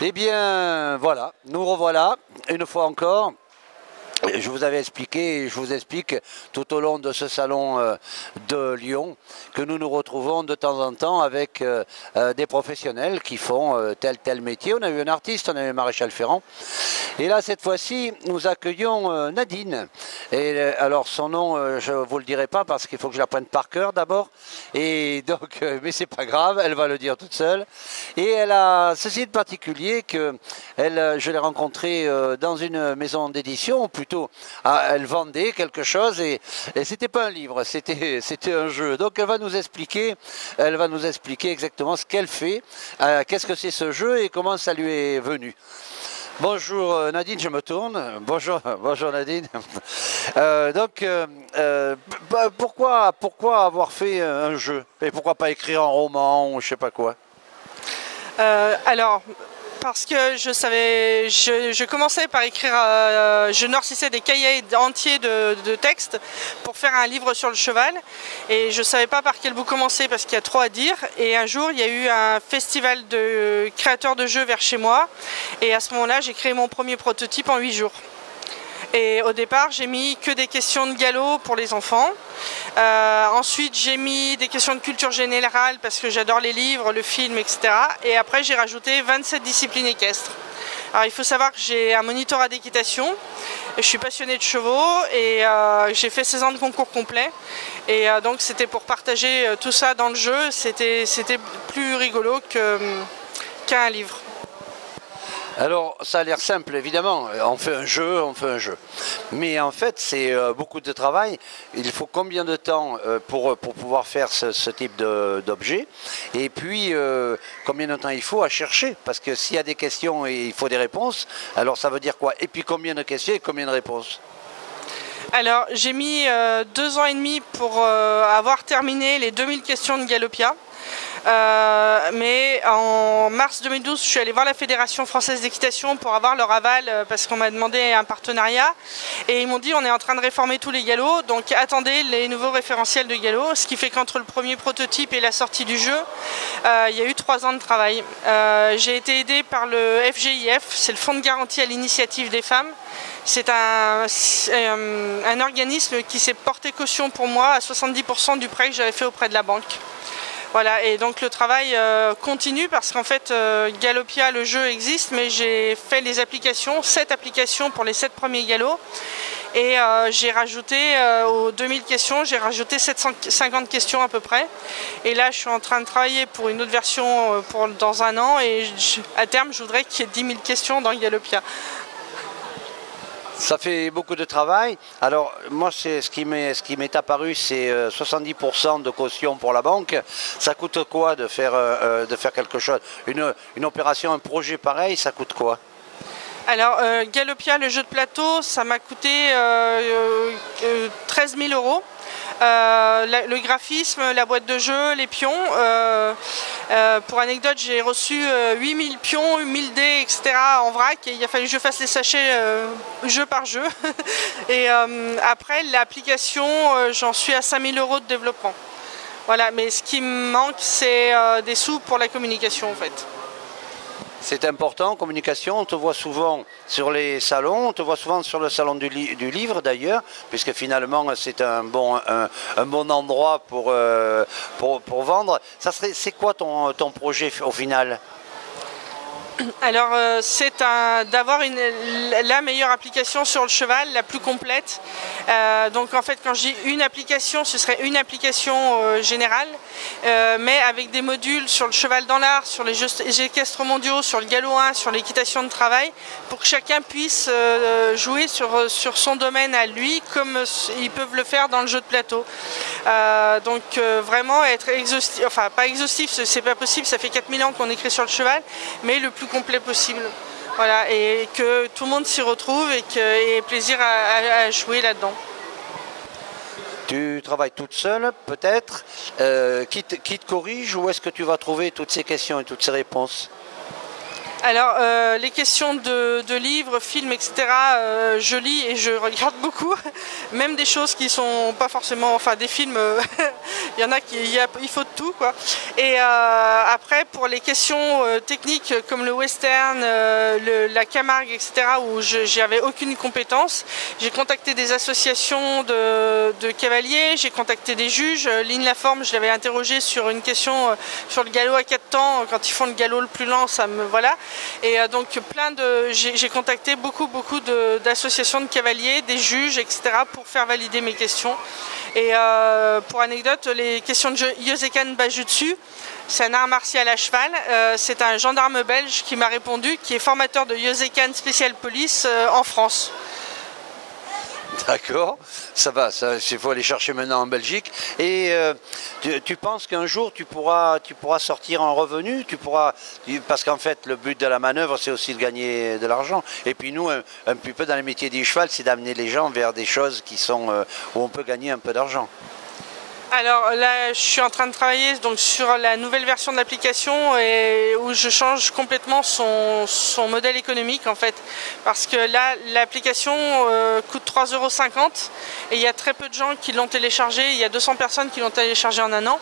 Eh bien, voilà, nous revoilà, une fois encore. Je vous avais expliqué et je vous explique tout au long de ce salon de Lyon que nous nous retrouvons de temps en temps avec des professionnels qui font tel métier. On a eu un artiste, on a eu un maréchal Ferrand. Et là, cette fois-ci, nous accueillons Nadine. Et alors, son nom, je ne vous le dirai pas parce qu'il faut que je l'apprenne par cœur d'abord. Et donc, mais c'est pas grave, elle va le dire toute seule. Et elle a ceci de particulier que je l'ai rencontrée dans une maison d'édition, plutôt elle vendait quelque chose et c'était pas un livre, c'était un jeu. Donc elle va nous expliquer exactement ce qu'elle fait, qu'est-ce que c'est ce jeu et comment ça lui est venu. Bonjour Nadine, je me tourne. Bonjour Nadine. Pourquoi avoir fait un jeu et pourquoi pas écrire un roman ou je sais pas quoi? Alors, parce que je commençais par écrire, je noircissais des cahiers entiers de textes pour faire un livre sur le cheval et je ne savais pas par quel bout commencer parce qu'il y a trop à dire. Et un jour, il y a eu un festival de créateurs de jeux vers chez moi et à ce moment-là, j'ai créé mon premier prototype en 8 jours. Et au départ, j'ai mis que des questions de galop pour les enfants. Ensuite, j'ai mis des questions de culture générale parce que j'adore les livres, le film, etc. Et après, j'ai rajouté 27 disciplines équestres. Alors, il faut savoir que j'ai un monitorat d'équitation. Je suis passionnée de chevaux et j'ai fait 16 ans de concours complet. Et donc, c'était pour partager tout ça dans le jeu. C'était plus rigolo qu'un livre. Alors, ça a l'air simple, évidemment. On fait un jeu. Mais en fait, c'est beaucoup de travail. Il faut combien de temps pour pouvoir faire ce type d'objet? Et puis, combien de temps il faut à chercher? Parce que s'il y a des questions et il faut des réponses, alors ça veut dire quoi? Et puis, combien de questions et combien de réponses? Alors, j'ai mis 2 ans et demi pour avoir terminé les 2000 questions de Galopia. Mais en mars 2012, je suis allée voir la Fédération française d'équitation pour avoir leur aval parce qu'on m'a demandé un partenariat et ils m'ont dit on est en train de réformer tous les galops, donc attendez les nouveaux référentiels de galop, ce qui fait qu'entre le premier prototype et la sortie du jeu, il y a eu 3 ans de travail. J'ai été aidée par le FGIF, c'est le Fonds de garantie à l'initiative des femmes. C'est un organisme qui s'est porté caution pour moi à 70% du prêt que j'avais fait auprès de la banque. Voilà, et donc le travail continue parce qu'en fait Galopia, le jeu existe, mais j'ai fait les applications, 7 applications pour les 7 premiers galops. Et j'ai rajouté aux 2000 questions, j'ai rajouté 750 questions à peu près. Et là, je suis en train de travailler pour une autre version dans un an et à terme, je voudrais qu'il y ait 10 000 questions dans Galopia. Ça fait beaucoup de travail. Alors, moi, ce qui m'est apparu, c'est 70% de caution pour la banque. Ça coûte quoi de faire quelque chose? Une opération, un projet pareil, ça coûte quoi? Alors, Galopia, le jeu de plateau, ça m'a coûté 13 000 €. Le graphisme, la boîte de jeu, les pions. Pour anecdote, j'ai reçu 8000 pions, 1000 dés, etc. en vrac et il a fallu que je fasse les sachets jeu par jeu. Et après, l'application, j'en suis à 5000 € de développement. Voilà, mais ce qui me manque, c'est des sous pour la communication en fait. C'est important, communication, on te voit souvent sur les salons, on te voit souvent sur le salon du livre d'ailleurs, puisque finalement c'est un bon endroit pour vendre. C'est quoi ton projet au final? Alors c'est d'avoir la meilleure application sur le cheval, la plus complète. Donc en fait quand je dis une application, ce serait une application générale, mais avec des modules sur le cheval dans l'art, sur les jeux équestres mondiaux, sur le galop 1, sur l'équitation de travail, pour que chacun puisse jouer sur son domaine à lui, comme ils peuvent le faire dans le jeu de plateau. Donc vraiment être exhaustif, enfin pas exhaustif, c'est pas possible, ça fait 4000 ans qu'on écrit sur le cheval, mais le plus complet possible. Voilà, et que tout le monde s'y retrouve et ait plaisir à jouer là-dedans. Tu travailles toute seule, peut-être. Qui te corrige, où est-ce que tu vas trouver toutes ces questions et toutes ces réponses? Alors, les questions de livres, films, etc., je lis et je regarde beaucoup. Même des choses qui sont pas forcément... Enfin, des films, il y en a il faut de tout, quoi. Et après, pour les questions techniques comme le western, la Camargue, etc., où j'avais aucune compétence, j'ai contacté des associations de cavaliers, j'ai contacté des juges. Line Laforme, je l'avais interrogé sur une question sur le galop à 4 temps. Quand ils font le galop le plus lent, ça me... Voilà. Et donc j'ai contacté beaucoup d'associations de cavaliers, des juges, etc. pour faire valider mes questions. Et pour anecdote, les questions de Yosekan Bajutsu, c'est un art martial à cheval. C'est un gendarme belge qui m'a répondu, qui est formateur de Yosekan Special Police en France. D'accord, ça va, il faut aller chercher maintenant en Belgique. Et tu penses qu'un jour tu pourras sortir un revenu, parce qu'en fait le but de la manœuvre c'est aussi de gagner de l'argent. Et puis nous, un petit peu dans les métiers du cheval, c'est d'amener les gens vers des choses qui sont où on peut gagner un peu d'argent. Alors là, je suis en train de travailler donc, sur la nouvelle version de l'application où je change complètement son modèle économique en fait. Parce que là, l'application coûte 3,50 € et il y a très peu de gens qui l'ont téléchargé. Il y a 200 personnes qui l'ont téléchargé en un an.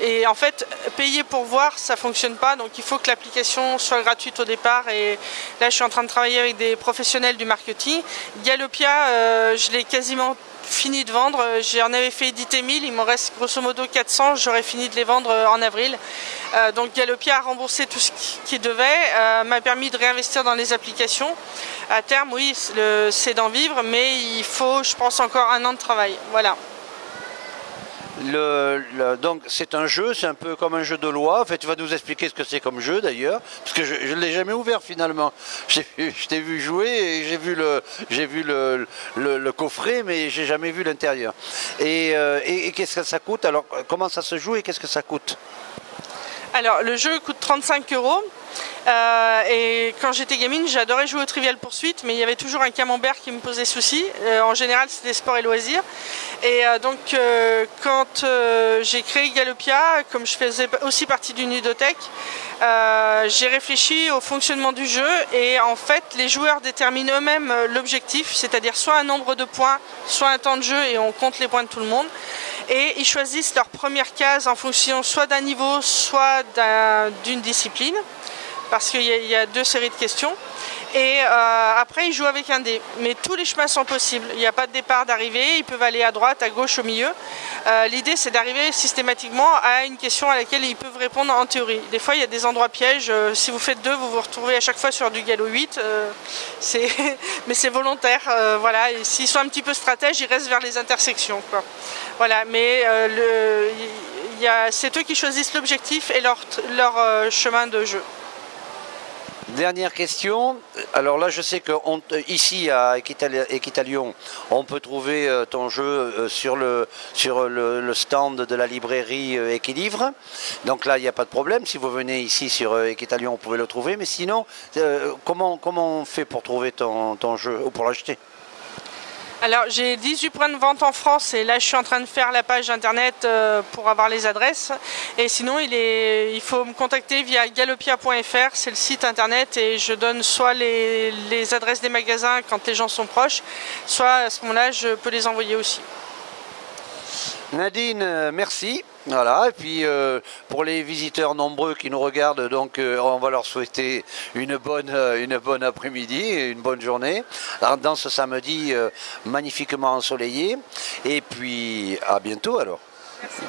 Et en fait, payer pour voir, ça ne fonctionne pas. Donc il faut que l'application soit gratuite au départ. Et là, je suis en train de travailler avec des professionnels du marketing. Galopia, je l'ai quasiment fini de vendre. J'en avais fait éditer 1000, il m'en reste grosso modo 400, j'aurais fini de les vendre en avril. Donc Galopia a remboursé tout ce qu'il devait, m'a permis de réinvestir dans les applications. À terme, oui, c'est d'en vivre, mais il faut, je pense, encore 1 an de travail. Voilà. Donc c'est un jeu, c'est un peu comme un jeu de loi. En fait, tu vas nous expliquer ce que c'est comme jeu d'ailleurs, parce que je ne l'ai jamais ouvert finalement. Je t'ai vu jouer et j'ai vu le coffret, mais j'ai jamais vu l'intérieur. Et qu'est-ce que ça coûte? Alors comment ça se joue et qu'est-ce que ça coûte? Alors le jeu coûte 35 €. Et quand j'étais gamine, j'adorais jouer au Trivial Poursuite, mais il y avait toujours un camembert qui me posait souci. En général, c'était sport et loisirs. Et donc, quand j'ai créé Galopia, comme je faisais aussi partie d'une ludothèque, j'ai réfléchi au fonctionnement du jeu. Et en fait, les joueurs déterminent eux-mêmes l'objectif, c'est-à-dire soit un nombre de points, soit un temps de jeu, et on compte les points de tout le monde. Et ils choisissent leur première case en fonction soit d'un niveau, soit d'une discipline, parce qu'il y a 2 séries de questions. Et après, ils jouent avec un dé. Mais tous les chemins sont possibles. Il n'y a pas de départ, d'arrivée. Ils peuvent aller à droite, à gauche, au milieu. L'idée, c'est d'arriver systématiquement à une question à laquelle ils peuvent répondre en théorie. Des fois, il y a des endroits pièges. Si vous faites 2, vous vous retrouvez à chaque fois sur du galop 8. Mais c'est volontaire. Voilà. Et s'ils sont un petit peu stratèges, ils restent vers les intersections, quoi. Voilà. Mais c'est eux qui choisissent l'objectif et leur chemin de jeu. Dernière question. Alors là, je sais qu'ici à Equitalion, on peut trouver ton jeu sur le stand de la librairie Equilivre. Donc là, il n'y a pas de problème. Si vous venez ici sur Equitalion, vous pouvez le trouver. Mais sinon, comment on fait pour trouver ton jeu ou pour l'acheter? Alors j'ai 18 points de vente en France et là je suis en train de faire la page internet pour avoir les adresses. Et sinon il faut me contacter via galopia.fr, c'est le site internet, et je donne soit les adresses des magasins quand les gens sont proches, soit à ce moment-là je peux les envoyer aussi. Nadine, merci. Voilà, et puis pour les visiteurs nombreux qui nous regardent, donc on va leur souhaiter une bonne après-midi et une bonne journée dans ce samedi magnifiquement ensoleillé. Et puis à bientôt alors. Merci.